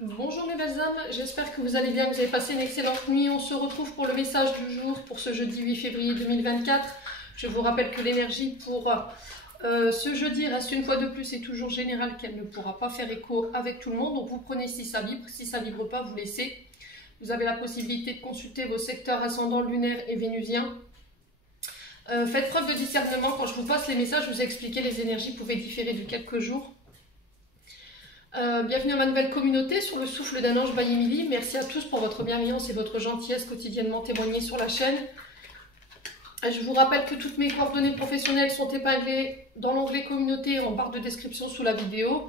Bonjour mes belles âmes, j'espère que vous allez bien, que vous avez passé une excellente nuit. On se retrouve pour le message du jour pour ce jeudi 8 février 2024. Je vous rappelle que l'énergie pour ce jeudi reste une fois de plus et toujours générale, qu'elle ne pourra pas faire écho avec tout le monde. Donc vous prenez si ça vibre pas, vous laissez. Vous avez la possibilité de consulter vos secteurs ascendants lunaires et vénusiens. Faites preuve de discernement. Quand je vous passe les messages, je vous ai expliqué les énergies pouvaient différer de quelques jours. Bienvenue à ma nouvelle communauté sur le souffle d'un ange by Emily. Merci à tous pour votre bienveillance et votre gentillesse quotidiennement témoignée sur la chaîne. Je vous rappelle que toutes mes coordonnées professionnelles sont épinglées dans l'onglet communauté en barre de description sous la vidéo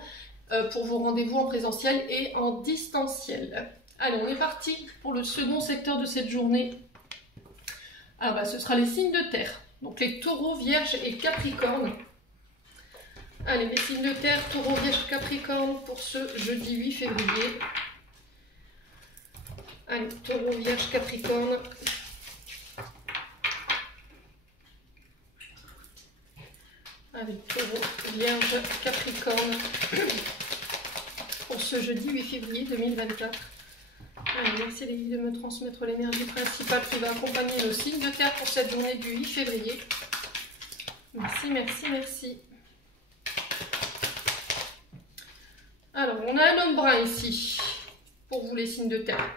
pour vos rendez-vous en présentiel et en distanciel. Allez, on est parti pour le second secteur de cette journée. Ce sera les signes de terre, donc les taureaux, vierges et capricornes. Allez, les signes de terre, taureau, vierge, capricorne pour ce jeudi 8 février. Allez, taureau, vierge, capricorne. Allez, taureau, vierge, capricorne pour ce jeudi 8 février 2024. Allez, merci les guides de me transmettre l'énergie principale qui va accompagner nos signes de terre pour cette journée du 8 février. Merci, merci, merci. Alors, on a un homme brun ici, pour vous les signes de terre.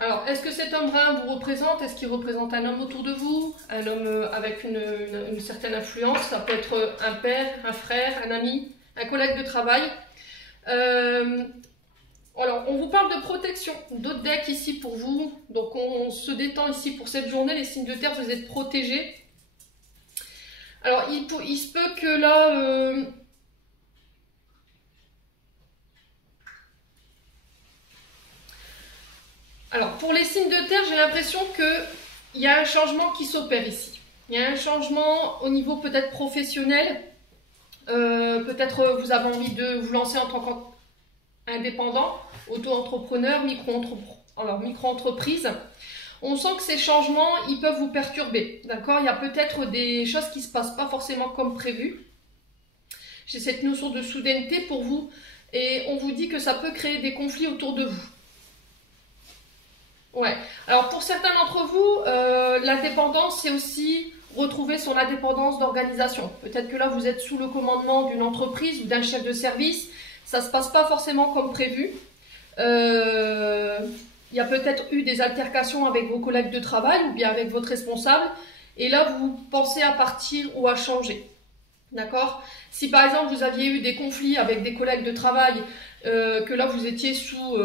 Alors, est-ce que cet homme brun vous représente? Est-ce qu'il représente un homme autour de vous? Un homme avec une certaine influence? Ça peut être un père, un frère, un ami, un collègue de travail. Alors, on vous parle de protection. D'autres decks ici pour vous. Donc, on se détend ici pour cette journée. Les signes de terre, vous êtes protégés. Alors, il se peut que là... Alors, pour les signes de terre, j'ai l'impression qu'il y a un changement qui s'opère ici. Il y a un changement au niveau peut-être professionnel. Peut-être vous avez envie de vous lancer en tant qu'indépendant, auto-entrepreneur, micro-entreprise. On sent que ces changements, ils peuvent vous perturber. D'accord? Il y a peut-être des choses qui ne se passent pas forcément comme prévu. J'ai cette notion de soudaineté pour vous. Et on vous dit que ça peut créer des conflits autour de vous. Ouais, alors pour certains d'entre vous, l'indépendance, c'est aussi retrouver son indépendance d'organisation. Peut-être que là, vous êtes sous le commandement d'une entreprise ou d'un chef de service. Ça ne se passe pas forcément comme prévu. Il y a peut-être eu des altercations avec vos collègues de travail ou bien avec votre responsable. Et là, vous pensez à partir ou à changer. D'accord? Si par exemple, vous aviez eu des conflits avec des collègues de travail, que là, vous étiez sous...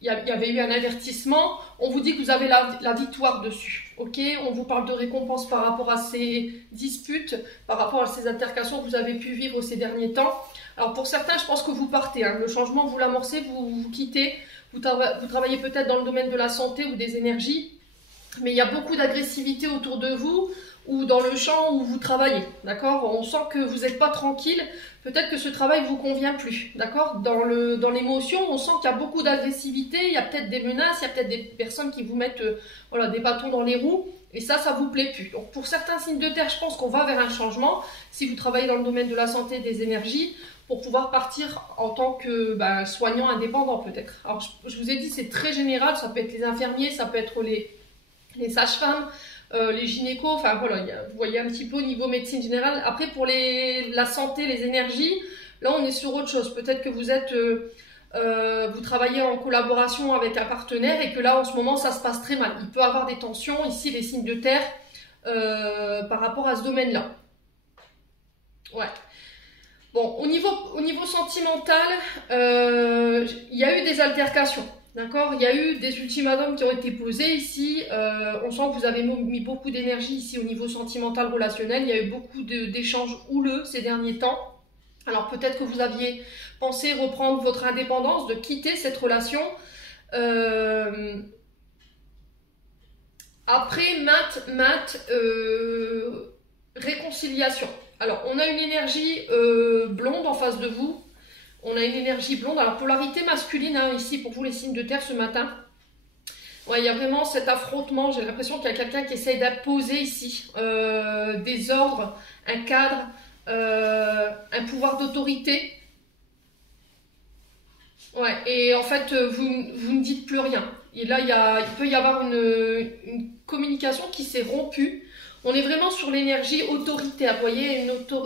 il y avait eu un avertissement, on vous dit que vous avez la victoire dessus, ok? On vous parle de récompense par rapport à ces disputes, par rapport à ces altercations que vous avez pu vivre ces derniers temps. Alors pour certains, je pense que vous partez, hein. Le changement, vous l'amorcez, vous quittez, vous travaillez peut-être dans le domaine de la santé ou des énergies, mais il y a beaucoup d'agressivité autour de vous, ou dans le champ où vous travaillez, d'accord? On sent que vous n'êtes pas tranquille, peut-être que ce travail ne vous convient plus, d'accord? Dans l'émotion, on sent qu'il y a beaucoup d'agressivité, il y a peut-être des menaces, il y a peut-être des personnes qui vous mettent voilà, des bâtons dans les roues, et ça ne vous plaît plus. Donc pour certains signes de terre, je pense qu'on va vers un changement, si vous travaillez dans le domaine de la santé et des énergies, pour pouvoir partir en tant que soignant indépendant peut-être. Alors je vous ai dit, c'est très général, ça peut être les infirmiers, ça peut être les sages-femmes, les gynécos, enfin voilà, vous voyez un petit peu au niveau médecine générale. Après pour la santé, les énergies, là on est sur autre chose. Peut-être que vous travaillez en collaboration avec un partenaire et que là en ce moment ça se passe très mal. Il peut y avoir des tensions ici, les signes de terre, par rapport à ce domaine-là. Ouais. Bon, au niveau sentimental, il y a eu des altercations. D'accord? Il y a eu des ultimatums qui ont été posés ici. On sent que vous avez mis beaucoup d'énergie ici au niveau sentimental, relationnel. Il y a eu beaucoup d'échanges houleux ces derniers temps. Alors peut-être que vous aviez pensé reprendre votre indépendance, de quitter cette relation. Après maintes réconciliation. Alors on a une énergie blonde en face de vous. On a une énergie blonde, alors polarité masculine hein, ici pour vous les signes de terre ce matin. Ouais, il y a vraiment cet affrontement, j'ai l'impression qu'il y a quelqu'un qui essaye d'imposer ici des ordres, un cadre, un pouvoir d'autorité. Ouais, et en fait, vous ne dites plus rien. Et là, il peut y avoir une communication qui s'est rompue. On est vraiment sur l'énergie autoritaire, vous voyez,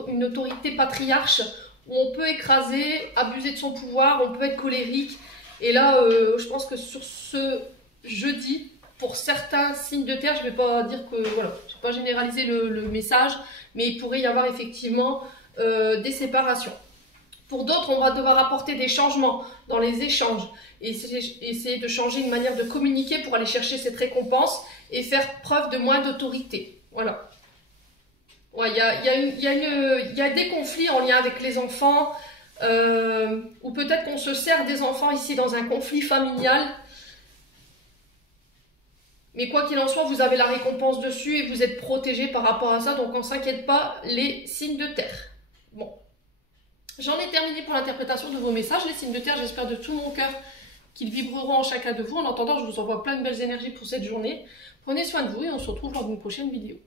une autorité patriarche où on peut écraser, abuser de son pouvoir, on peut être colérique. Et là, je pense que sur ce jeudi, pour certains signes de terre, je ne vais pas dire que, voilà, je ne vais pas généraliser le message, mais il pourrait y avoir effectivement des séparations. Pour d'autres, on va devoir apporter des changements dans les échanges et essayer de changer une manière de communiquer pour aller chercher cette récompense et faire preuve de moins d'autorité. Voilà. Ouais, il y a des conflits en lien avec les enfants, ou peut-être qu'on se sert des enfants ici dans un conflit familial. Mais quoi qu'il en soit, vous avez la récompense dessus et vous êtes protégé par rapport à ça, donc on ne s'inquiète pas, les signes de terre. Bon. J'en ai terminé pour l'interprétation de vos messages, les signes de terre, j'espère de tout mon cœur qu'ils vibreront en chacun de vous. En attendant, je vous envoie plein de belles énergies pour cette journée. Prenez soin de vous et on se retrouve lors d'une prochaine vidéo.